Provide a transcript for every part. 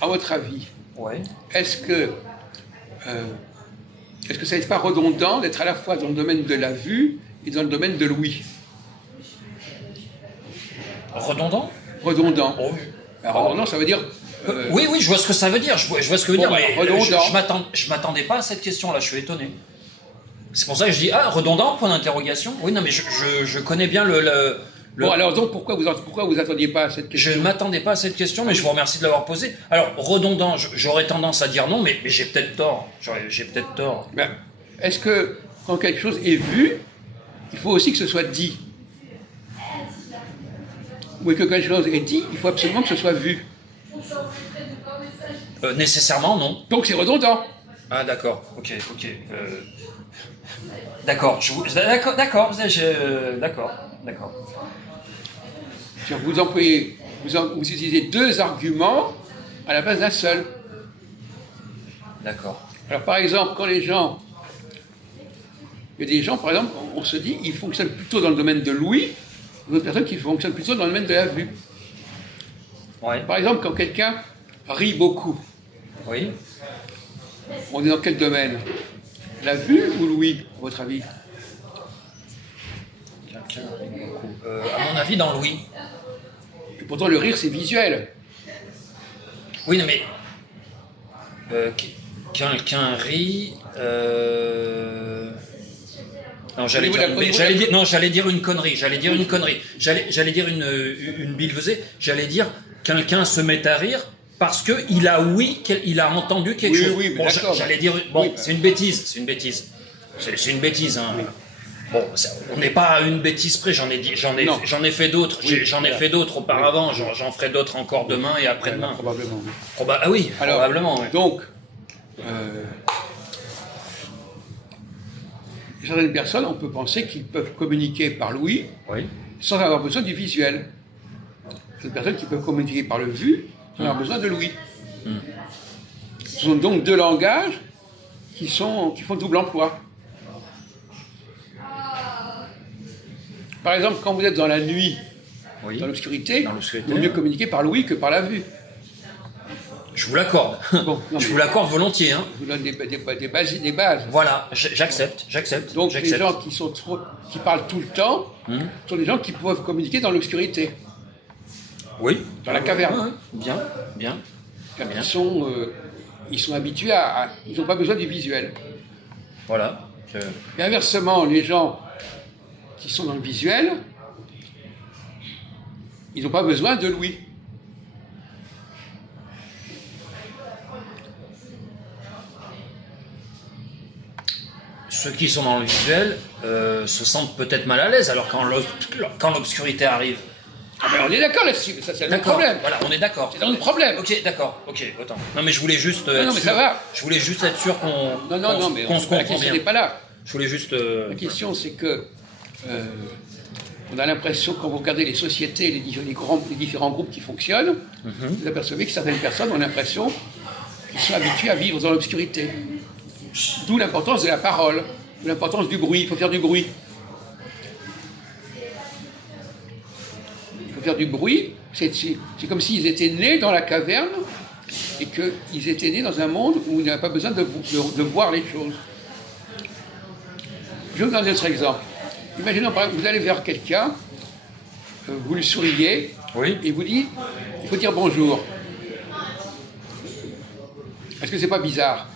à votre avis, Ouais. est-ce que ça n'est pas redondant d'être à la fois dans le domaine de la vue et dans le domaine de l'ouïe? Redondant? Redondant. Oh, oui. Alors, redondant, ça veut dire... Oui, je vois ce que ça veut dire. Je vois ce que veut dire. Bah, Mais redondant. je m'attendais pas à cette question-là. Je suis étonné. C'est pour ça que je dis redondant, point d'interrogation. Oui, non, mais je connais bien le... Bon, alors donc, pourquoi vous attendiez pas à cette question? Je ne m'attendais pas à cette question, mais je vous remercie de l'avoir posée. Alors, redondant, j'aurais tendance à dire non, mais j'ai peut-être tort. J'ai peut-être tort. Ben, est-ce que quand quelque chose est vu, il faut aussi que ce soit dit? Ou que quelque chose est dit, il faut absolument que ce soit vu? Nécessairement, non. Donc c'est redondant. Ah, d'accord. Ok. D'accord. D'accord. Vous utilisez deux arguments à la base d'un seul. D'accord. Alors par exemple, quand les gens... Il y a des gens, par exemple, on se dit, ils fonctionnent plutôt dans le domaine de l'ouïe, d'autres personnes qui fonctionnent plutôt dans le domaine de la vue. Ouais. Par exemple, quand quelqu'un rit beaucoup, Oui. on est dans quel domaine? La vue ou l'ouïe, à votre avis? Quelqu'un rit beaucoup. À mon avis, dans l'ouïe. Et pourtant, le rire, c'est visuel. Oui, non, mais... quelqu'un rit... Non, j'allais dire une connerie. J'allais dire une billevesée. J'allais dire quelqu'un se met à rire parce que il a entendu quelque chose. Oui, bon, d'accord. J'allais dire c'est une bêtise. C'est une bêtise. Hein. Oui. Bon, on n'est pas à une bêtise près. J'en ai fait d'autres. J'en ai fait d'autres auparavant. Oui. J'en ferai d'autres encore demain et après-demain. Probablement. Oui. Alors, probablement. Ouais. Donc. Certaines personnes, on peut penser qu'ils peuvent communiquer par l'ouïe sans avoir besoin du visuel. Certaines personnes qui peuvent communiquer par le vu sans avoir besoin de l'ouïe. Ce sont donc deux langages qui font double emploi. Par exemple, quand vous êtes dans la nuit, dans l'obscurité, il vaut mieux communiquer par l'ouïe que par la vue. Je vous l'accorde. Bon, je vous l'accorde volontiers. Hein. Je vous donne des bases. Voilà, j'accepte. Donc les gens qui parlent tout le temps sont des gens qui peuvent communiquer dans l'obscurité. Oui. Dans la caverne. Bien. Ils sont habitués ils n'ont pas besoin du visuel. Voilà. Et inversement, les gens qui sont dans le visuel, ils n'ont pas besoin de l'ouïe. Ceux qui sont dans le visuel se sentent peut-être mal à l'aise, alors quand l'obscurité arrive. Ah ben on est d'accord là-dessus, ça c'est un problème. Voilà, on est d'accord. C'est un autre problème. Ok, d'accord, autant. Non mais je voulais juste être sûr. Ça va. Je voulais juste être sûr qu'on mais se comprend bien. La question n'est pas là. Je voulais juste... La question c'est que on a l'impression, quand vous regardez les sociétés, les différents groupes qui fonctionnent, vous apercevez que certaines personnes ont l'impression qu'ils sont habitués à vivre dans l'obscurité. D'où l'importance de la parole, l'importance du bruit. Il faut faire du bruit. Il faut faire du bruit. C'est comme s'ils étaient nés dans la caverne et qu'ils étaient nés dans un monde où il n'y avait pas besoin de voir les choses. Je vais vous donner un autre exemple. Imaginons par exemple, vous allez vers quelqu'un, vous lui souriez et vous dites, il faut dire bonjour. Est-ce que c'est pas bizarre?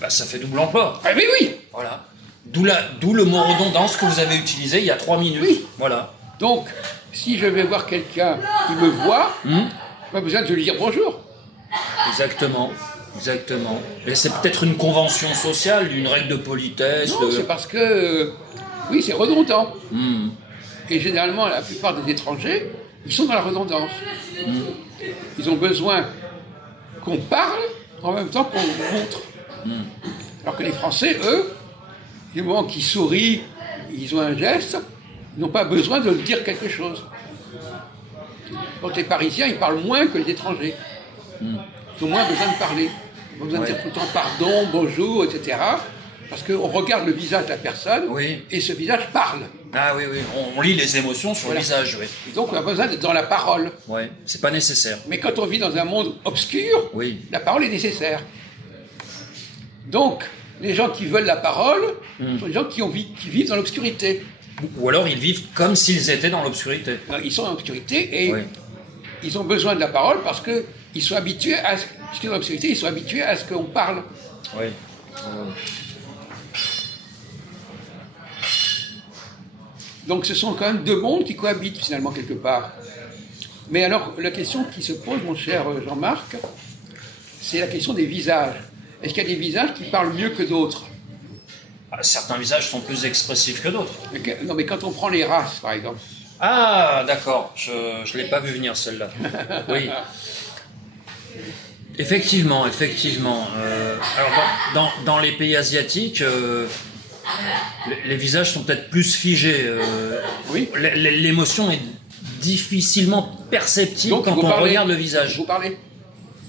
Bah, ça fait double emploi. Ah mais oui. Voilà. D'où le mot redondance que vous avez utilisé il y a 3 minutes. Oui. Voilà. Donc, si je vais voir quelqu'un qui me voit, je n'ai pas besoin de lui dire bonjour. Exactement. Et c'est peut-être une convention sociale, une règle de politesse. Non, c'est parce que, oui, c'est redondant. Et généralement, la plupart des étrangers, ils sont dans la redondance. Ils ont besoin qu'on parle en même temps qu'on montre. Alors que les Français, eux, du moment qu'ils sourient, ils ont un geste, ils n'ont pas besoin de dire quelque chose. Donc les Parisiens, ils parlent moins que les étrangers. Ils ont moins besoin de parler. Ils ont besoin de dire tout le temps pardon, bonjour, etc. Parce qu'on regarde le visage de la personne et ce visage parle. Ah oui, oui, on lit les émotions sur le visage, oui. Et donc on a besoin d'être dans la parole. Oui, c'est pas nécessaire. Mais quand on vit dans un monde obscur, la parole est nécessaire. Donc, les gens qui veulent la parole sont les gens qui vivent dans l'obscurité. Ou alors ils vivent comme s'ils étaient dans l'obscurité. Ils sont dans l'obscurité et ils ont besoin de la parole parce qu'ils sont habitués à puisqu'ils sont dans l'obscurité, ils sont habitués à ce qu'on parle. Oui. Donc ce sont quand même deux mondes qui cohabitent finalement quelque part. Mais alors la question qui se pose, mon cher Jean-Marc, c'est la question des visages. Est-ce qu'il y a des visages qui parlent mieux que d'autres? Certains visages sont plus expressifs que d'autres. Non, mais quand on prend les races, par exemple. Ah, d'accord. Je ne l'ai pas vu venir, celle-là. Oui. Effectivement. Alors, dans les pays asiatiques, les visages sont peut-être plus figés. Oui. L'émotion est difficilement perceptible quand on regarde le visage. Vous parlez.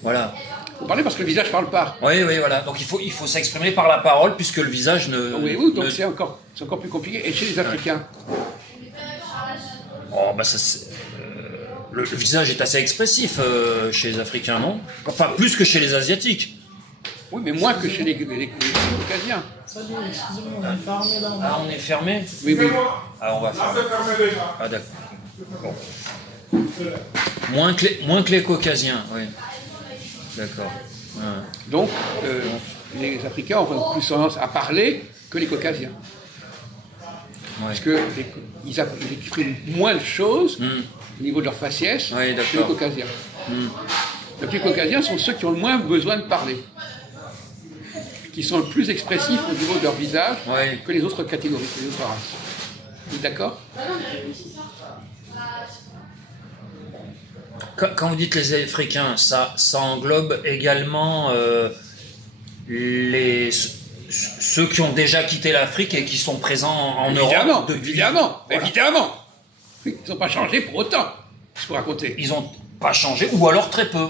Voilà. Vous parlez parce que le visage ne parle pas. Oui, voilà. Donc il faut s'exprimer par la parole puisque le visage ne... Oui, donc c'est encore plus compliqué. Et chez les Africains? Oh, bah le visage est assez expressif chez les Africains, non? Enfin, plus que chez les Asiatiques. Oui, mais moins que chez les Caucasiens. Ah, on est fermé? Oui. Ah, on va fermer. Ah, d'accord. Bon. Moins que les Caucasiens, oui. D'accord. Ouais. Donc, les Africains ont plus tendance à parler que les Caucasiens. Parce qu'ils expriment moins de choses au niveau de leur faciès que les Caucasiens. Donc les Caucasiens sont ceux qui ont le moins besoin de parler, qui sont le plus expressifs au niveau de leur visage que les autres catégories, que les autres races. Vous êtes d'accord? Quand vous dites les Africains, ça englobe également ceux qui ont déjà quitté l'Afrique et qui sont présents en Europe. Évidemment. Ils n'ont pas changé pour autant, je peux raconter. Ils n'ont pas changé, ou alors très peu.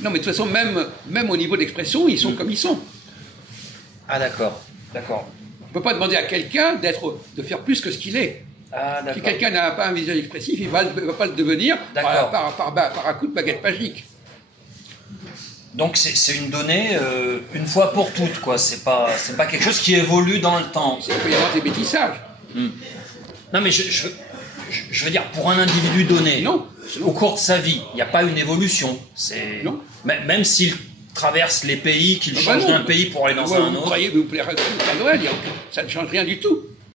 Non, mais de toute façon, même au niveau d'expression, ils sont comme ils sont. Ah, d'accord. On ne peut pas demander à quelqu'un de faire plus que ce qu'il est. Ah, si quelqu'un n'a pas un visage expressif, il ne va pas le devenir par un coup de baguette magique. Donc c'est une donnée une fois pour toutes, quoi. C'est pas quelque chose qui évolue dans le temps. Il peut y avoir des métissages. Non, mais je veux dire, pour un individu donné, au cours de sa vie, il n'y a pas une évolution. Non. Même s'il traverse les pays, qu'il change d'un pays pour aller dans un autre. Vous croyez que vous plairez à Noël, ça ne change rien du tout.